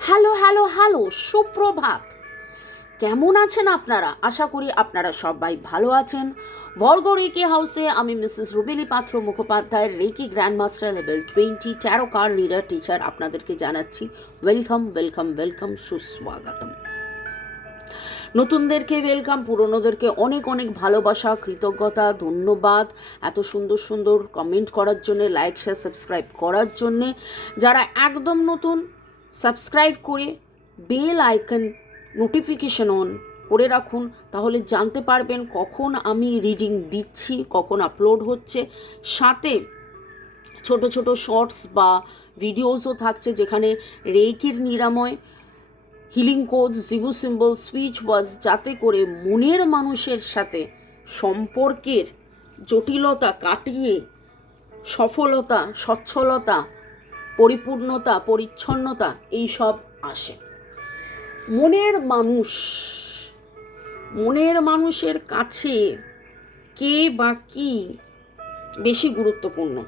Hello hello hello, সুপ্রভাত। কেমন আছেন আপনারা? আশা করি আপনারা সবাই ভালো আছেন। বর্গ রেকি হাউসে আমি মিসেস রুবেলি পাত্র মুখোপাধ্যায়ের reiki grand master level twenty, tarot card reader teacher আপনাদেরকে জানাচ্ছি। ওয়েলকাম ওয়েলকাম ওয়েলকাম, সুস্বাগতম। নতুনদেরকে ওয়েলকাম, পুরনোদেরকে অনেক অনেক ভালোবাসা, কৃতজ্ঞতা, ধন্যবাদ। এত সুন্দর সুন্দর কমেন্ট করার জন্যে লাইক শেয়ার সাবস্ক্রাইব করার জন্যে। যারা একদম নতুন সাবস্ক্রাইব করে বেল আইকন নোটিফিকেশন অন করে রাখুন, তাহলে জানতে পারবেন কখন আমি রিডিং দিচ্ছি, কখন আপলোড হচ্ছে। সাথে ছোট ছোট শর্টস বা ভিডিওসও থাকছে যেখানে রেইকির নিরাময়, healing codes, Zibu symbol switch ওয়াজ, যাতে করে মনের মানুষের সাথে সম্পর্কের জটিলতা কাটিয়ে সফলতা, সচ্ছলতা পরিপূর্ণতা, পরিচ্ছন্নতা, এই সব আসে। মনের মানুষ, মনের মানুষের কাছে কে বা কি বেশি গুরুত্বপূর্ণ?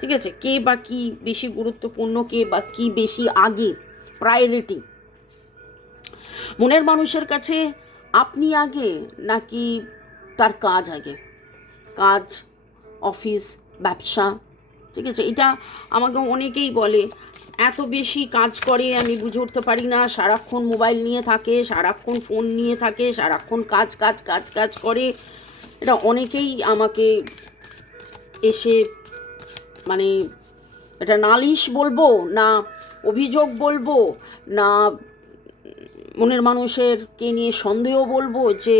ঠিক আছে? কে বা কি বেশি গুরুত্বপূর্ণ, কে বা কি বেশি আগে? প্রায়োরিটি মনের মানুষের কাছে আপনি আগে নাকি তার কাজ আগে? কাজ, অফিস, ব্যবসা ঠিক আছে? এটা আমাকে অনেকেই বলে, এত বেশি কাজ করে আমি বুঝে উঠতে পারি না। সারাক্ষণ মোবাইল নিয়ে থাকে, সারাক্ষণ ফোন নিয়ে থাকে, সারাক্ষণ কাজ কাজ কাজ কাজ করে। এটা অনেকেই আমাকে এসে মানে এটা নালিশ বলব না অভিযোগ বলব না মনের মানুষের কে নিয়ে সন্দেহ বলব যে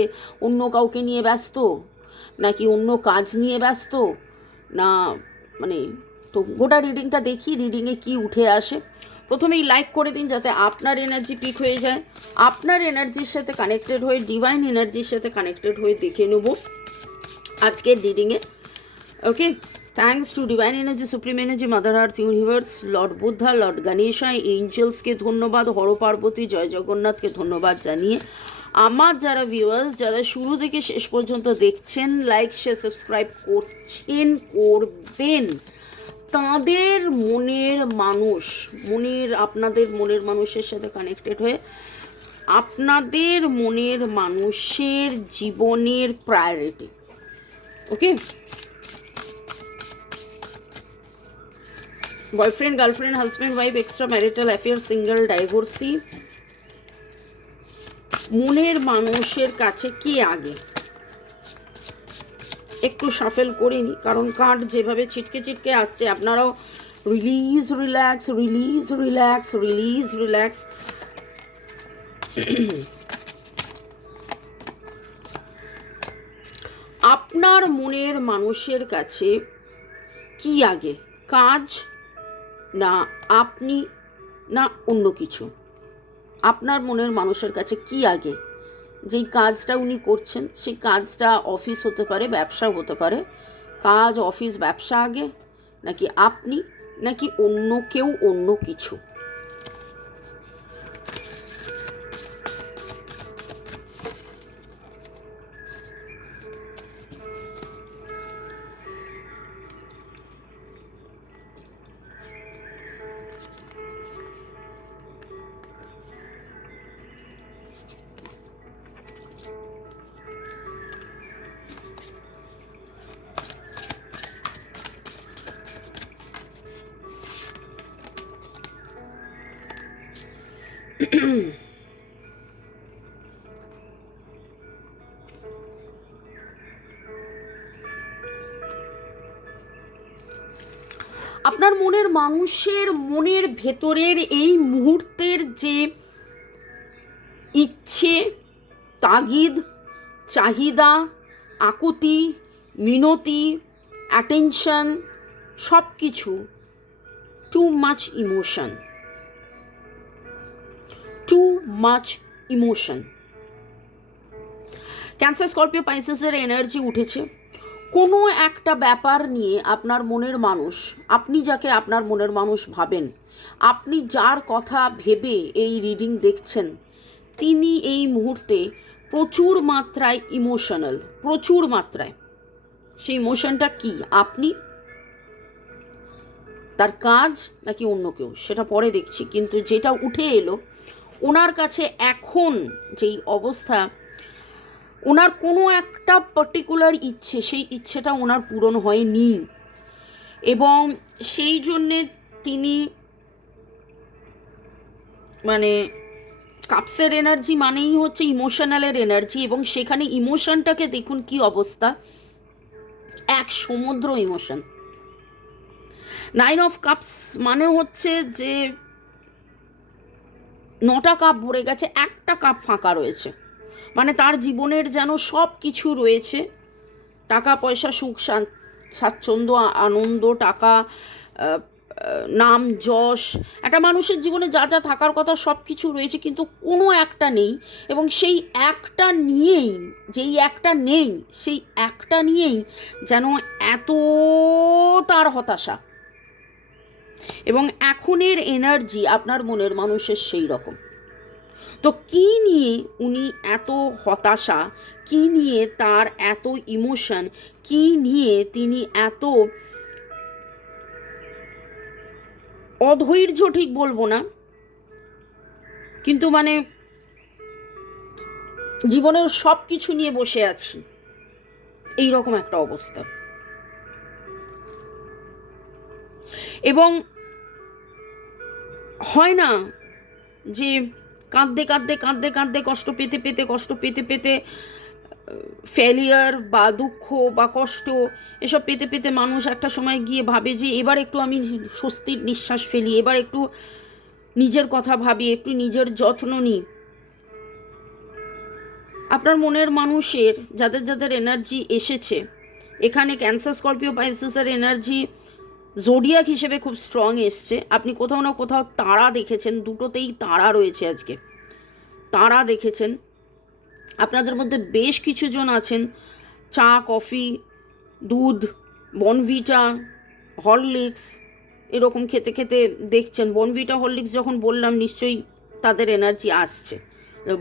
অন্য কাউকে নিয়ে ব্যস্ত, নাকি অন্য কাজ নিয়ে ব্যস্ত, না মানে তো গোটা রিডিংটা দেখি রিডিংয়ে কি উঠে আসে। প্রথমেই লাইক করে দিন যাতে আপনার এনার্জি পিক হয়ে যায়। আপনার এনার্জির সাথে কানেক্টেড হয়ে ডিভাইন এনার্জির সাথে কানেক্টেড হয়ে দেখে নেব আজকের রিডিংয়ে okay thanks to divine energy supreme energy mother earth universe lord Buddha lord Ganesha এঞ্জেলসকে ধন্যবাদ হর পার্বতী জয় জগন্নাথকে ধন্যবাদ জানিয়ে আমার যারা ভিউয়ার্স যারা শুরু থেকে শেষ পর্যন্ত দেখছেন লাইক শেয়ার সাবস্ক্রাইব করছেন, করবেন, তাদের মনের মানুষ, মনের, আপনাদের মনের মানুষের সাথে কানেক্টেড হয়ে আপনাদের মনের মানুষের জীবনের priority okay boyfriend girlfriend husband wife extra marital affair single divorcee মনের মানুষের কাছে কি আগে? একটু সাফেল করে নি, কারণ কার্ড যেভাবে ছিটকে ছিটকে আসছে, আপনারাও release relax release relax release relax আপনার মনের মানুষের কাছে কি আগে? কাজ? না, আপনি? না, অন্য কিছু? আপনার মনের মানুষের কাছে কি আগে? যেই কাজটা উনি করছেন, সেই কাজটা অফিস হতে পারে, ব্যবসাও হতে পারে। কাজ অফিস ব্যবসা আগে? নাকি আপনি? নাকি অন্য কেউ অন্য কিছু? আপনার মনের মানুষের মনের ভেতরের এই মুহূর্তের যে ইচ্ছে, তাগিদ, চাহিদা, আকুতি, মিনতি অ্যাটেনশন সব কিছু too much emotion too much emotion Cancer Scorpio পাইসেসের energy উঠেছে। কোনো একটা ব্যাপার নিয়ে আপনার মনের মানুষ, আপনি যাকে আপনার মনের মানুষ ভাবেন, আপনি যার কথা ভেবে এই রিডিং দেখছেন, তিনি এই মুহূর্তে প্রচুর মাত্রায় ইমোশনাল প্রচুর মাত্রায়। সেই ইমোশনটা কি? আপনি? তার কাজ নাকি অন্য কেউ? সেটা পরে দেখছি, কিন্তু যেটা উঠে এলো ওনার কাছে এখন যেই অবস্থা, ওনার কোনো একটা পার্টিকুলার ইচ্ছে, সেই ইচ্ছেটা ওনার পূরণ হয়নি। এবং সেই জন্যে তিনি মানে কাপসের এনার্জি মানেই হচ্ছে ইমোশনালের এনার্জি এবং সেখানে ইমোশনটাকে দেখুন কি অবস্থা। এক সমুদ্র ইমোশন নাইন অফ কাপস মানে হচ্ছে যে নটা কাপ ভরে গেছে, একটা কাপ ফাঁকা রয়েছে। মানে তার জীবনের যেন সব কিছু রয়েছে। টাকা, পয়সা, সুখ স্বাচ্ছন্দ্য, আনন্দ, টাকা নাম, যশ, একটা মানুষের জীবনে যা যা থাকার কথা সব কিছু রয়েছে, কিন্তু কোনো একটা নেই। এবং সেই একটা নিয়েই, যেই একটা নেই, সেই একটা নিয়েই যেন এত তার হতাশা। এবং এখনের এনার্জি আপনার মনের মানুষের সেই রকম। তো কি নিয়ে উনি এত হতাশা? কি নিয়ে তার এত ইমোশন? কি নিয়ে তিনি এত অধৈর্য ঠিক বলব না? কিন্তু মানে জীবনের সব কিছু নিয়ে বসে আছি। এই রকম একটা অবস্থা। এবং হয় না যে কাঁদতে কাঁদতে কাঁদতে কাঁদতে কষ্ট পেতে পেতে কষ্ট পেতে পেতে ফেলিয়ার বা দুঃখ বা কষ্ট এসব পেতে পেতে মানুষ একটা সময় গিয়ে ভাবে যে এবার একটু আমি স্বস্তির নিঃশ্বাস ফেলি, এবার একটু নিজের কথা ভাবি, একটু নিজের যত্ন নিই আপনার মনের মানুষের, যাদের যাদের এনার্জি এসেছে, এখানে ক্যান্সার স্করপিও পাইসিসের এনার্জি জোডিয়াক হিসেবে খুব স্ট্রং এসছে। আপনি কোথাও না কোথাও তারা দেখেছেন, দুটোতেই তারা রয়েছে আজকে। তারা দেখেছেন। আপনাদের মধ্যে বেশ কিছু জন আছেন। চা, কফি, দুধ বনভিটা হরলিক্স এরকম খেতে খেতে দেখছেন। বনভিটা হরলিক্স যখন বললাম, নিশ্চয়ই তাদের এনার্জি আসছে।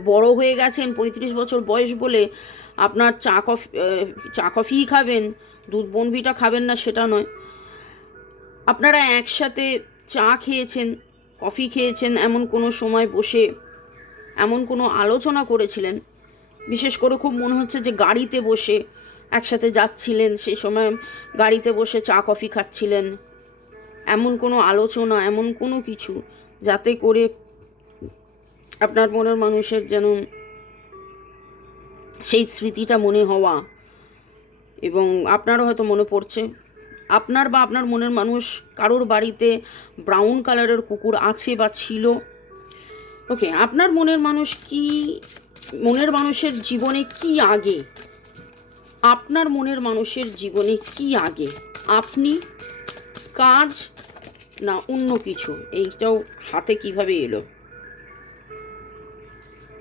বড় হয়ে গেছেন, পঁয়ত্রিশ বছর বয়স বলে আপনার চা, কফি চা, কফিই খাবেন, দুধ বনভিটা খাবেন না সেটা নয়। আপনারা একসাথে চা খেয়েছেন, কফি খেয়েছেন এমন কোনো সময় বসে, এমন কোনো আলোচনা করেছিলেন? বিশেষ করে খুব মনে হচ্ছে যে গাড়িতে বসে একসাথে যাচ্ছিলেন সেই সময় গাড়িতে বসে চা, কফি খাচ্ছিলেন। এমন কোনো আলোচনা, এমন কোনো কিছু যাতে করে আপনার মনের মানুষের যেন সেই স্মৃতিটা মনে হওয়া এবং আপনারও হয়তো মনে পড়ছে। আপনার বা আপনার মনের মানুষ কারোর বাড়িতে ব্রাউন কালারের কুকুর আছে বা ছিল? ওকে আপনার মনের মানুষ কি, মনের মানুষের জীবনে কি আগে? আপনার মনের মানুষের জীবনে কি আগে? আপনি, কাজ না অন্য কিছু? এইটাও হাতে কীভাবে এলো?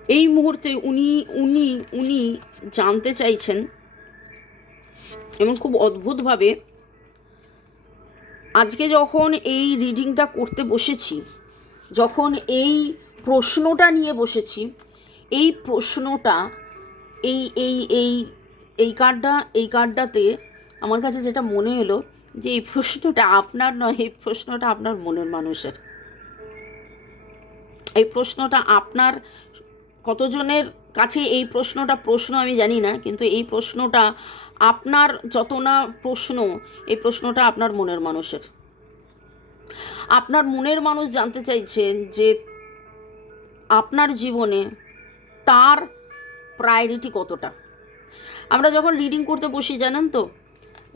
এই মুহূর্তে উনি উনি উনি জানতে চাইছেন এবং খুব অদ্ভুতভাবে আজকে যখন এই রিডিংটা করতে বসেছি, যখন এই প্রশ্নটা নিয়ে বসেছি, এই প্রশ্নটা, এই এই এই এই কার্ডটা, এই কার্ডটাতে আমার কাছে যেটা মনে এলো যে এই প্রশ্নটা আপনার নয়, এই প্রশ্নটা আপনার মনের মানুষের। এই প্রশ্নটা আপনার কতজনের কাছে এই প্রশ্নটা প্রশ্ন আমি জানি না, কিন্তু এই প্রশ্নটা আপনার যত না প্রশ্ন, এই প্রশ্নটা আপনার মনের মানুষের। আপনার মনের মানুষ জানতে চাইছেন যে আপনার জীবনে তার প্রায়োরিটি কতটা। আমরা যখন রিডিং করতে বসি, জানেন তো?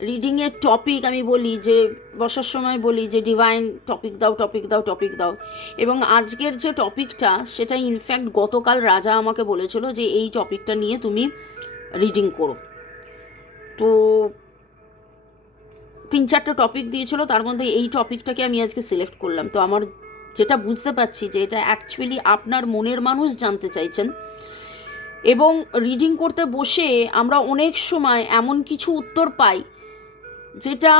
রিডিংয়ের টপিক আমি বলি যে, বসার সময় বলি যে ডিভাইন টপিক দাও টপিক দাও টপিক দাও। এবং আজকের যে টপিকটা সেটা ইনফ্যাক্ট গতকাল রাজা আমাকে বলেছিল যে, এই টপিকটা নিয়ে তুমি রিডিং করো। তো তিন চারটে টপিক দিয়েছিল, তার মধ্যে এই টপিকটাকে আমি আজকে সিলেক্ট করলাম। তো আমার যেটা বুঝতে পারছি যে এটা অ্যাকচুয়ালি আপনার মনের মানুষ জানতে চাইছেন। এবং রিডিং করতে বসে আমরা অনেক সময় এমন কিছু উত্তর পাই, যেটা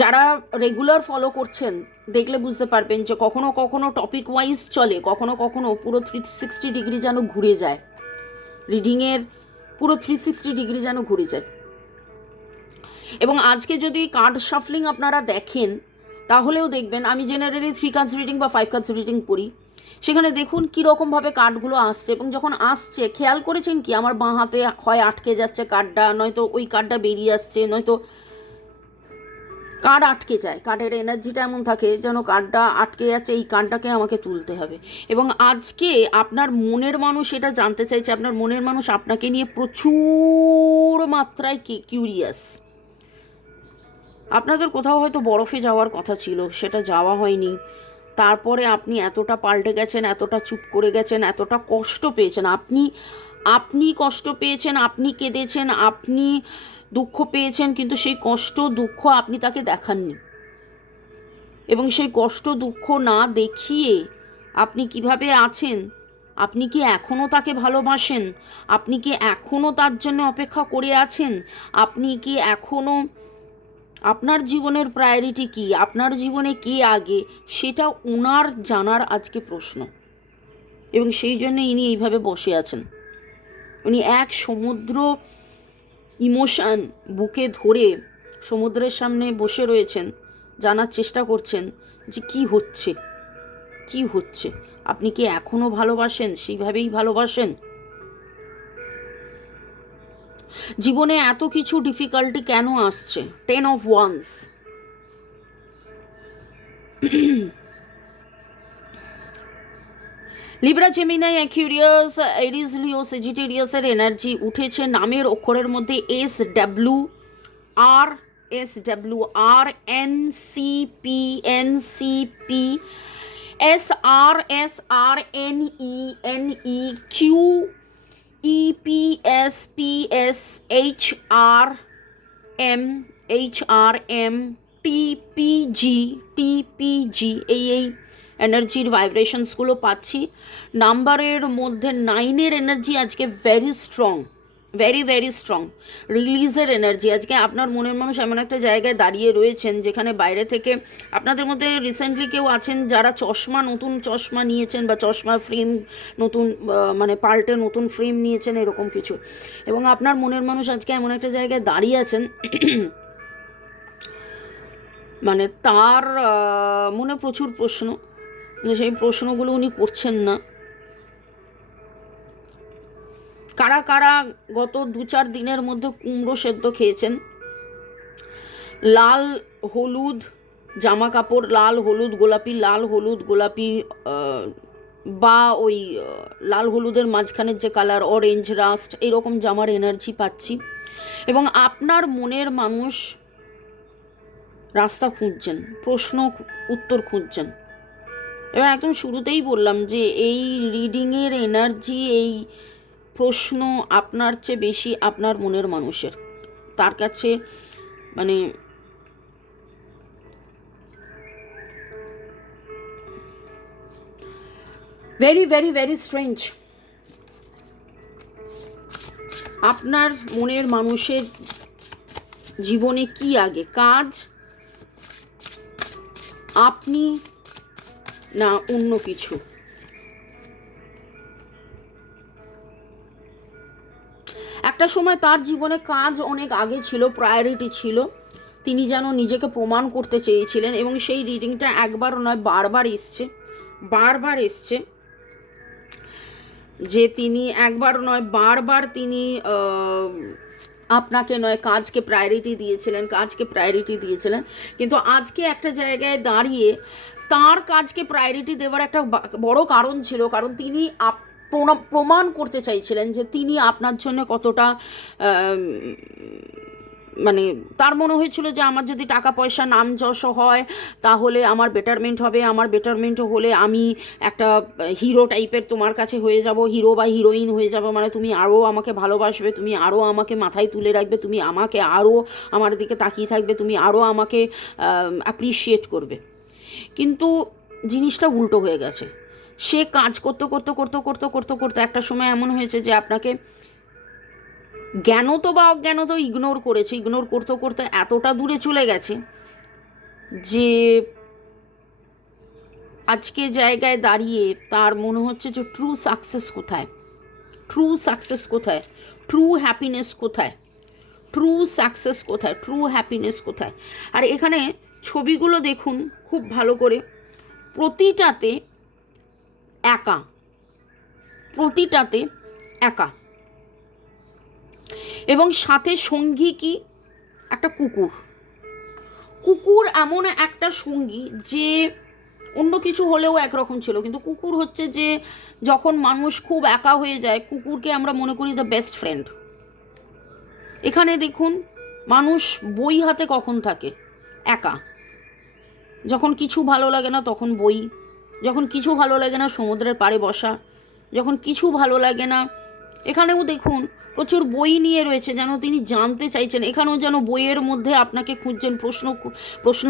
যারা রেগুলার ফলো করছেন, দেখলে বুঝতে পারবেন যে কখনো কখনো টপিক ওয়াইজ চলে, কখনো কখনো পুরো থ্রি সিক্সটি ডিগ্রি যেন ঘুরে যায়। রিডিংয়ের পুরো থ্রি সিক্সটি ডিগ্রি যেন ঘুরে যায়। এবং আজকে যদি কার্ড শাফলিং আপনারা দেখেন, তাহলেও দেখবেন আমি জেনারেলি থ্রি কার্ডস রিডিং বা ফাইভ কার্ডস রিডিং করি সেখানে দেখুন কীরকমভাবে কার্ডগুলো আসছে এবং যখন আসছে, খেয়াল করেছেন কি? আমার বাঁ হাতে হয় আটকে যাচ্ছে কার্ডটা নয়তো ওই কার্ডটা বেরিয়ে আসছে, নয়তো কার্ড আটকে যায়, কার্ডের এনার্জিটা এমন থাকে যেন কার্ডটা আটকে যাচ্ছে, এই কার্ডটাকে আমাকে তুলতে হবে। এবং আজকে আপনার মনের মানুষ এটা জানতে চাইছে, আপনার মনের মানুষ আপনাকে নিয়ে প্রচুর মাত্রায় কিউরিয়াস আপনাদের কোথাও হয়তো বরফে যাওয়ার কথা ছিল, সেটা যাওয়া হয়নি। তারপরে আপনি এতটা পাল্টে গেছেন, এতটা চুপ করে গেছেন, এতটা কষ্ট পেয়েছেন। আপনি আপনি কষ্ট পেয়েছেন, আপনি কেঁদেছেন, আপনি দুঃখ পেয়েছেন, কিন্তু সেই কষ্ট, দুঃখ আপনি তাকে দেখাননি। এবং সেই কষ্ট, দুঃখ না দেখিয়ে আপনি কীভাবে আছেন? আপনি কি এখনও তাকে ভালোবাসেন? আপনি কি এখনও তার জন্য অপেক্ষা করে আছেন? আপনি কি এখনও, আপনার জীবনের প্রায়োরিটি কি? আপনার জীবনে কে আগে? সেটা ওনার জানার আজকে প্রশ্ন। এবং সেই জন্য ইনি এইভাবে বসে আছেন। উনি এক সমুদ্র ইমোশন বুকে ধরে সমুদ্রের সামনে বসে রয়েছেন, জানার চেষ্টা করছেন যে কি হচ্ছে কি হচ্ছে। আপনি কি এখনও ভালোবাসেন? সেইভাবেই ভালোবাসেন? জীবনে এত কিছু ডিফিকাল্টি কেন আসছে? Ten of wands Libra Gemini Aquarius Aries Leo সেজিটেরিয়াসের energy উঠেছে নামের অক্ষরের মধ্যে S W R S W R N C P N C P S R S R N E N E Q E P S P S H R M H R M T P G T P G এই এই এনার্জির ভাইব্রেশনসগুলো পাচ্ছি। নাম্বারের মধ্যে নাইনের energy আজকে very strong very very strong রিলিজের energy আজকে আপনার মনের মানুষ এমন একটা জায়গায় দাঁড়িয়ে রয়েছেন যেখানে বাইরে থেকে আপনাদের মধ্যে রিসেন্টলি কেউ আছেন যারা চশমা, নতুন চশমা নিয়েছেন বা চশমা ফ্রেম নতুন মানে পাল্টে নতুন ফ্রেম নিয়েছেন এরকম কিছু। এবং আপনার মনের মানুষ আজকে এমন একটা জায়গায় দাঁড়িয়ে আছেন মানে তার মনে প্রচুর প্রশ্ন। সেই প্রশ্নগুলো উনি করছেন না। কারা কারা গত দু চার দিনের মধ্যে কুমড়ো সেদ্ধ খেয়েছেন? লাল হলুদ জামা কাপড়, লাল হলুদ গোলাপি, লাল হলুদ গোলাপি বা ওই লাল হলুদের মাঝখানের যে কালার অরেঞ্জ রাস্ট এরকম জামার এনার্জি পাচ্ছি। এবং আপনার মনের মানুষ রাস্তা খুঁজছেন, প্রশ্ন উত্তর খুঁজছেন। এবার একদম শুরুতেই বললাম যে এই রিডিংয়ের এনার্জি এই প্রশ্ন আপনার চেয়ে বেশি আপনার মনের মানুষের। তার কাছে মানে ভেরি ভেরি ভেরি স্ট্রেঞ্জ আপনার মনের মানুষের জীবনে কি আগে? কাজ? আপনি না, অন্য কিছু। একটা সময় তার জীবনে কাজ অনেক আগে ছিল প্রায়োরিটি ছিল। তিনি যেন নিজেকে প্রমাণ করতে চেয়েছিলেন এবং সেই রিডিংটা একবার নয়, বারবার এসছে বারবার এসছে যে তিনি একবার নয়, বারবার তিনি আপনাকে নয়, কাজকে প্রায়োরিটি দিয়েছিলেন, কাজকে প্রায়োরিটি দিয়েছিলেন। কিন্তু আজকে একটা জায়গায় দাঁড়িয়ে তার কাজকে প্রায়োরিটি দেওয়ার একটা বড় কারণ ছিল, কারণ তিনি আপ প্রমাণ করতে চাইছিলেন যে তিনি আপনার জন্য কতটা মানে তার মনে হয়েছিল যে আমার যদি টাকা পয়সা নাম যশ হয়, তাহলে আমার বেটারমেন্ট হবে, আমার বেটারমেন্ট হলে আমি একটা হিরো টাইপের তোমার কাছে হয়ে যাব হিরো বা হিরোইন হয়ে যাব মানে তুমি আরও আমাকে ভালোবাসবে, তুমি আরও আমাকে মাথায় তুলে রাখবে, তুমি আমাকে আরও আমার দিকে তাকিয়ে থাকবে, তুমি আরও আমাকে অ্যাপ্রিসিয়েট করবে। কিন্তু জিনিসটা উল্টো হয়ে গেছে। সে কাজ করতে করতে করতে করতে করতে করতে একটা সময় এমন হয়েছে যে আপনাকে জ্ঞানত বা অজ্ঞানত ইগনোর করেছে ইগনোর করতে করতে এতটা দূরে চলে গেছে যে আজকে জায়গায় দাঁড়িয়ে তার মনে হচ্ছে যে ট্রু সাকসেস কোথায়? ট্রু সাকসেস কোথায়? ট্রু হ্যাপিনেস কোথায়? ট্রু সাকসেস কোথায়? ট্রু হ্যাপিনেস কোথায়? আর এখানে ছবিগুলো দেখুন খুব ভালো করে। প্রতিটাতে একা। প্রতিটাতে একা। এবং সাথে সঙ্গী কি? একটা কুকুর। কুকুর এমন একটা সঙ্গী যে অন্য কিছু হলেও একরকম ছিল। কিন্তু কুকুর হচ্ছে যে যখন মানুষ খুব একা হয়ে যায়, কুকুরকে আমরা মনে করি দ্য বেস্ট ফ্রেন্ড এখানে দেখুন, মানুষ বই হাতে কখন থাকে? একা। যখন কিছু ভালো লাগে না তখন বই। যখন কিছু ভালো লাগে না সমুদ্রের পাড়ে বসা। যখন কিছু ভালো লাগে না, এখানেও দেখুন প্রচুর বই নিয়ে রয়েছে যেন তিনি জানতে চাইছেন। এখানেও যেন বইয়ের মধ্যে আপনাকে খুঁজছেন, প্রশ্ন প্রশ্ন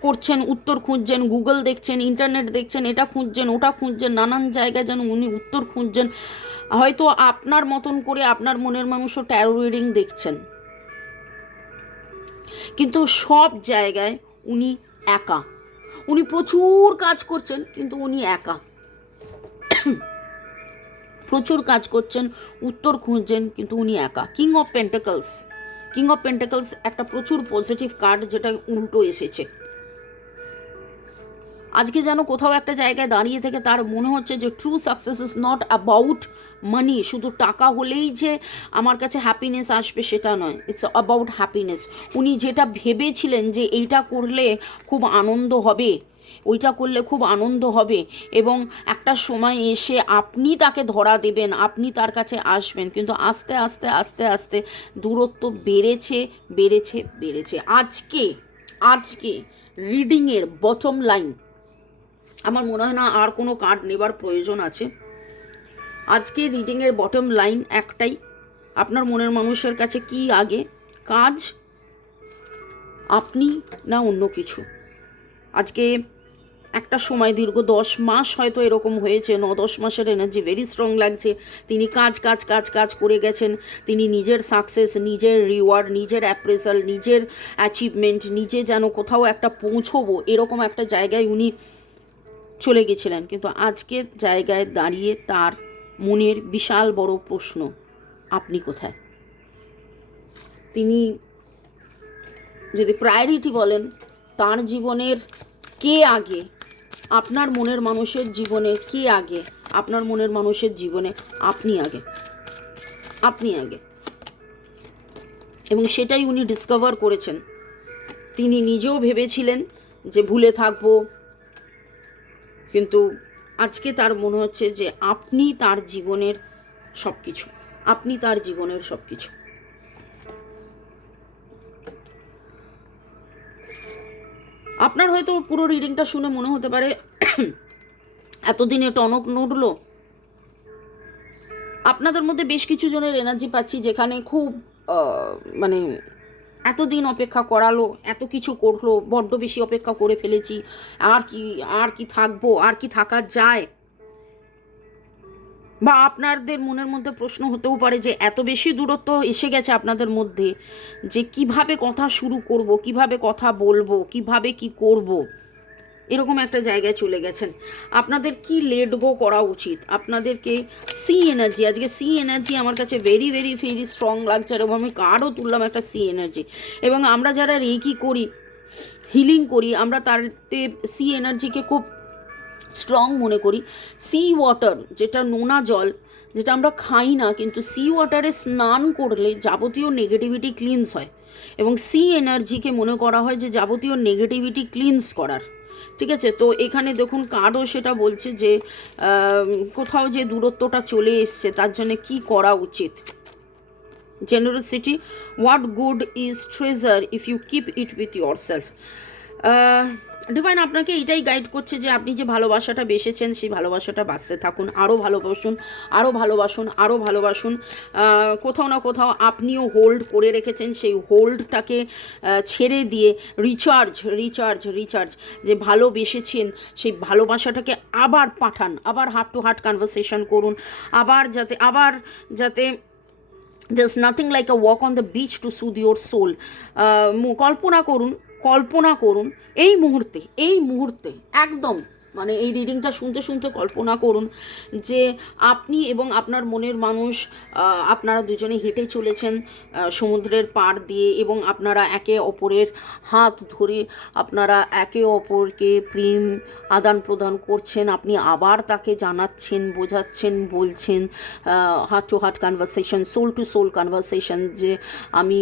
করছেন, উত্তর খুঁজছেন গুগল দেখছেন ইন্টারনেট দেখছেন, এটা খুঁজছেন, ওটা খুঁজছেন, নানান জায়গায় যেন উনি উত্তর খুঁজছেন। হয়তো আপনার মতন করে আপনার মনের মানুষও ট্যারো রিডিং দেখছেন। কিন্তু সব জায়গায় উনি একা। উনি প্রচুর কাজ করছেন, কিন্তু উনি একা। প্রচুর কাজ করছেন, উত্তর খুঁজছেন, কিন্তু উনি একা। King of pentacles king of pentacles একটা প্রচুর পজিটিভ কার্ড যেটা উল্টো এসেছে। আজকে যেন কোথাও একটা জায়গায় দাঁড়িয়ে থেকে তার মনে হচ্ছে যে true success is not about money শুধু টাকা হলেই যে আমার কাছে হ্যাপিনেস আসবে সেটা নয় ইটস অ্যাবাউট হ্যাপিনেস উনি যেটা ভেবেছিলেন যে এইটা করলে খুব আনন্দ হবে, ওইটা করলে খুব আনন্দ হবে, এবং একটা সময় এসে আপনি তাকে ধরা দেবেন, আপনি তার কাছে আসবেন, কিন্তু আস্তে আস্তে আস্তে আস্তে দূরত্ব বেড়েছে বেড়েছে বেড়েছে। আজকে আজকে রিডিংয়ের বটম লাইন আমার মনে হয় না আর কোনো কার্ড নেবার প্রয়োজন আছে। আজকে রিডিংয়ের বটম লাইন একটাই। আপনার মনের মানুষের কাছে কি আগে? কাজ? আপনি না অন্য কিছু? আজকে একটা সময় দীর্ঘ দশ মাস হয়তো এরকম হয়েছে, ন দশ মাসের এনার্জি ভেরি স্ট্রং লাগছে। তিনি কাজ কাজ কাজ কাজ করে গেছেন। তিনি নিজের সাকসেস নিজের রিওয়ার্ড নিজের অ্যাপ্রেজাল নিজের অ্যাচিভমেন্ট নিজে যেন কোথাও একটা পৌঁছবো, এরকম একটা জায়গায় উনি চলে গেছিলেন। কিন্তু আজকের জায়গায় দাঁড়িয়ে তার মনের বিশাল বড় প্রশ্ন, আপনি কোথায়? তিনি যদি প্রায়োরিটি বলেন, তার জীবনের কে আগে? আপনার মনের মানুষের জীবনে কে আগে? আপনার মনের মানুষের জীবনে আপনি আগে। আপনি আগে। এবং সেটাই উনি ডিসকভার করেছেন। তিনি নিজেও ভেবেছিলেন যে ভুলে থাকব কিন্তু আজকে তার মনে হচ্ছে যে আপনি তার জীবনের সব কিছু আপনি তার জীবনের সব কিছু আপনার হয়তো পুরো রিডিংটা শুনে মনে হতে পারে, এতদিনে টনক নড়লো। আপনাদের মধ্যে বেশ কিছু জনের এনার্জি পাচ্ছি যেখানে খুব মানে এতদিন অপেক্ষা করালো, এত কিছু করল, বড্ড বেশি অপেক্ষা করে ফেলেছি। আর কি আর কি থাকব, আর কি থাকার যায়? বা আপনাদের মনের মধ্যে প্রশ্ন হতেও পারে যে, এত বেশি দূরত্ব এসে গেছে আপনাদের মধ্যে যে, কীভাবে কথা শুরু করব, কীভাবে কথা বলব, কীভাবে কি করব? এরকম একটা জায়গায় চলে গেছেন। আপনাদের কি লেট গো করা উচিত? আপনাদেরকে সি এনার্জি আজকে সি এনার্জি আমার কাছে ভেরি ভেরি ভেরি স্ট্রং লাগছে এবং আমি কার্ডও তুললাম একটা সি এনার্জি এবং আমরা যারা রেকি করি হিলিং করি, আমরা তারতে সি এনার্জিকে খুব স্ট্রং মনে করি। সি ওয়াটার যেটা নোনা জল, যেটা আমরা খাই না, কিন্তু সি ওয়াটারে স্নান করলে যাবতীয় নেগেটিভিটি ক্লিনস হয়। এবং সি এনার্জিকে মনে করা হয় যে যাবতীয় নেগেটিভিটি ক্লিনস করার। ঠিক আছে? তো এখানে দেখুন কারও সেটা বলছে যে কোথাও যে দূরত্বটা চলে এসছে, তার জন্য কি করা উচিত? Generosity what good is treasure if you keep it with yourself divine আপনাকে এটাই গাইড করছে যে আপনি যে ভালোবাসাটা বেসেছেন সেই ভালোবাসাটা বাঁচতে থাকুন। আরও ভালোবাসুন আরও ভালোবাসুন আরও ভালোবাসুন কোথাও না কোথাও আপনিও হোল্ড করে রেখেছেন সেই হোল্ডটাকে ছেড়ে দিয়ে রিচার্জ রিচার্জ রিচার্জ যে ভালোবেসেছেন সেই ভালোবাসাটাকে আবার পাঠান আবার হার্ট টু হার্ট কনভারসেশন করুন আবার যাতে আবার যাতে nothing like a walk on the beach to soothe your soul আহ, কল্পনা করুন কল্পনা করুন এই মুহূর্তে এই মুহূর্তে একদম মানে এই রিডিংটা শুনতে শুনতে কল্পনা করুন যে আপনি এবং আপনার মনের মানুষ আপনারা দুজনে হেঁটে চলেছেন সমুদ্রের পাড় দিয়ে এবং আপনারা একে অপরের হাত ধরে আপনারা একে অপরকে প্রেম আদান প্রদান করছেন, আপনি আবার তাকে জানাচ্ছেন, বোঝাচ্ছেন, বলছেন heart to heart conversation soul to soul conversation যে আমি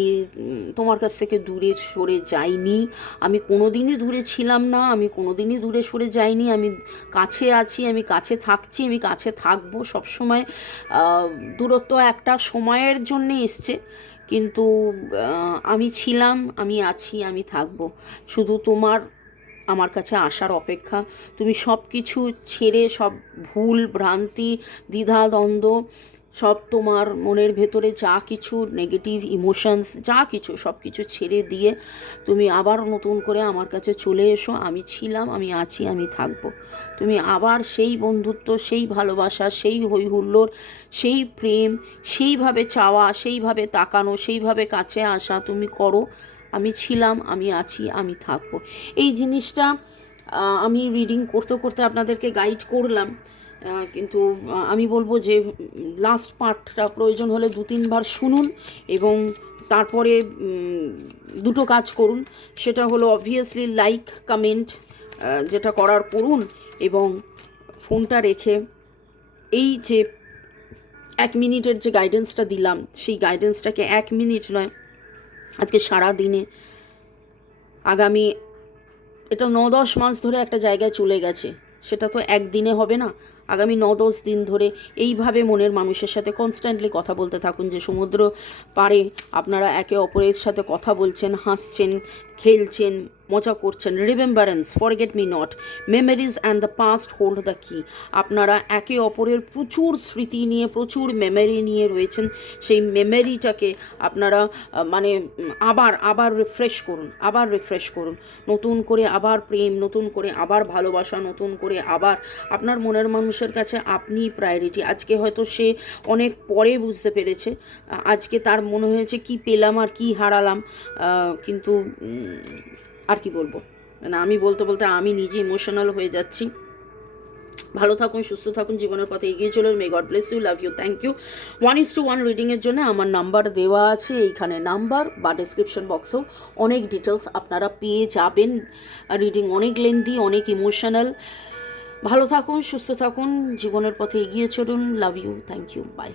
তোমার কাছ থেকে দূরে সরে যাইনি, আমি কোনোদিনই দূরে ছিলাম না, আমি কোনোদিনই দূরে সরে যাইনি, আমি কাছে আছি, আমি কাছে থাকছি, আমি কাছে থাকব। সবসময় দূরত্ব একটা সময়ের জন্যে এসছে। কিন্তু আমি ছিলাম, আমি আছি, আমি থাকব। শুধু তোমার, আমার কাছে আসার অপেক্ষা। তুমি সব কিছু ছেড়ে, সব ভুল, ভ্রান্তি, দ্বিধা, দ্বন্দ্ব সব তোমার মনের ভেতরে যা কিছু নেগেটিভ ইমোশনস যা কিছু, সব কিছু ছেড়ে দিয়ে তুমি আবার নতুন করে আমার কাছে চলে এসো। আমি ছিলাম, আমি আছি, আমি থাকব। তুমি আবার সেই বন্ধুত্ব, সেই ভালোবাসা, সেই হই হুল্লোড় সেই প্রেম, সেইভাবে চাওয়া, সেইভাবে তাকানো, সেইভাবে কাছে আসা তুমি করো। আমি ছিলাম, আমি আছি, আমি থাকব। এই জিনিসটা আমি রিডিং করতে করতে আপনাদেরকে গাইড করলাম। কিন্তু আমি বলব যে লাস্ট পার্টটা প্রয়োজন হলে দু, তিনবার শুনুন এবং তারপরে দুটো কাজ করুন। সেটা হলো অবভিয়াসলি লাইক কমেন্ট যেটা করার করুন এবং ফোনটা রেখে এই যে এক মিনিটের যে গাইডেন্সটা দিলাম, সেই গাইডেন্সটাকে এক মিনিট নয়, আজকে সারা দিনে আগামী, এটা ন, দশ মাস ধরে একটা জায়গায় চলে গেছে। সেটা তো একদিনে হবে না আগামী ন দশ দিন ধরে এইভাবে মনের মানুষের সাথে কনস্ট্যান্টলি কথা বলতে থাকুন যে সমুদ্র পারে আপনারা একে অপরের সাথে কথা বলছেন, হাসছেন খেলছেন, মজা করছেন। Remembrance forget me not memories and the past hold the key আপনারা একে অপরের প্রচুর স্মৃতি নিয়ে, প্রচুর মেমোরি নিয়ে রয়েছেন। সেই মেমোরিটাকে আপনারা মানে আবার আবার রিফ্রেশ করুন, আবার রিফ্রেশ করুন। নতুন করে আবার প্রেম, নতুন করে আবার ভালোবাসা, নতুন করে আবার আপনার মনের মানুষের কাছে আপনি প্রায়োরিটি আজকে হয়তো সে অনেক পরে বুঝতে পেরেছে। আজকে তার মনে হয়েছে, কি পেলাম আর কি হারালাম। কিন্তু আর কি বলব? মানে আমি বলতে বলতে আমি নিজে ইমোশনাল হয়ে যাচ্ছি। ভালো থাকুন, সুস্থ থাকুন, জীবনের পথে এগিয়ে চলুন। May God bless you love you thank you one is to one রিডিংয়ের জন্য আমার নাম্বার দেওয়া আছে, এইখানে নাম্বার বা ডিসক্রিপশন বক্সেও অনেক ডিটেলস আপনারা পেয়ে যাবেন। রিডিং অনেক লেন্দি অনেক ইমোশনাল ভালো থাকুন, সুস্থ থাকুন, জীবনের পথে এগিয়ে চলুন। Love you thank you bye